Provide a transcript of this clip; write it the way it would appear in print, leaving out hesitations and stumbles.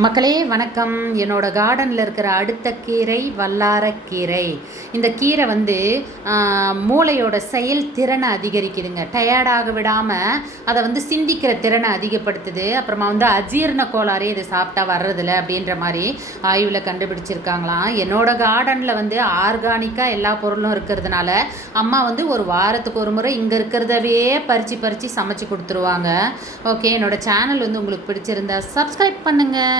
மக்களே வணக்கம். என்னோட கார்டனில் இருக்கிற அடுத்த கீரை வல்லாரக்கீரை. இந்த கீரை வந்து மூளையோட செயல் திறனை அதிகரிக்குதுங்க. டயர்டாக விடாமல் அதை வந்து சிந்திக்கிற திறனை அதிகப்படுத்துது. அப்புறமா வந்து அஜீரண கோளாறே இது சாப்பிட்டா வர்றதில்ல அப்படின்ற மாதிரி ஆய்வில் கண்டுபிடிச்சிருக்காங்களாம். என்னோட கார்டனில் வந்து ஆர்கானிக்காக எல்லா பொருளும் இருக்கிறதுனால அம்மா வந்து ஒரு வாரத்துக்கு ஒரு முறை இங்கே இருக்கிறதவே பறித்து சமைச்சு கொடுத்துருவாங்க. ஓகே, என்னோட சேனல் வந்து உங்களுக்கு பிடிச்சிருந்தா சப்ஸ்கிரைப் பண்ணுங்கள்.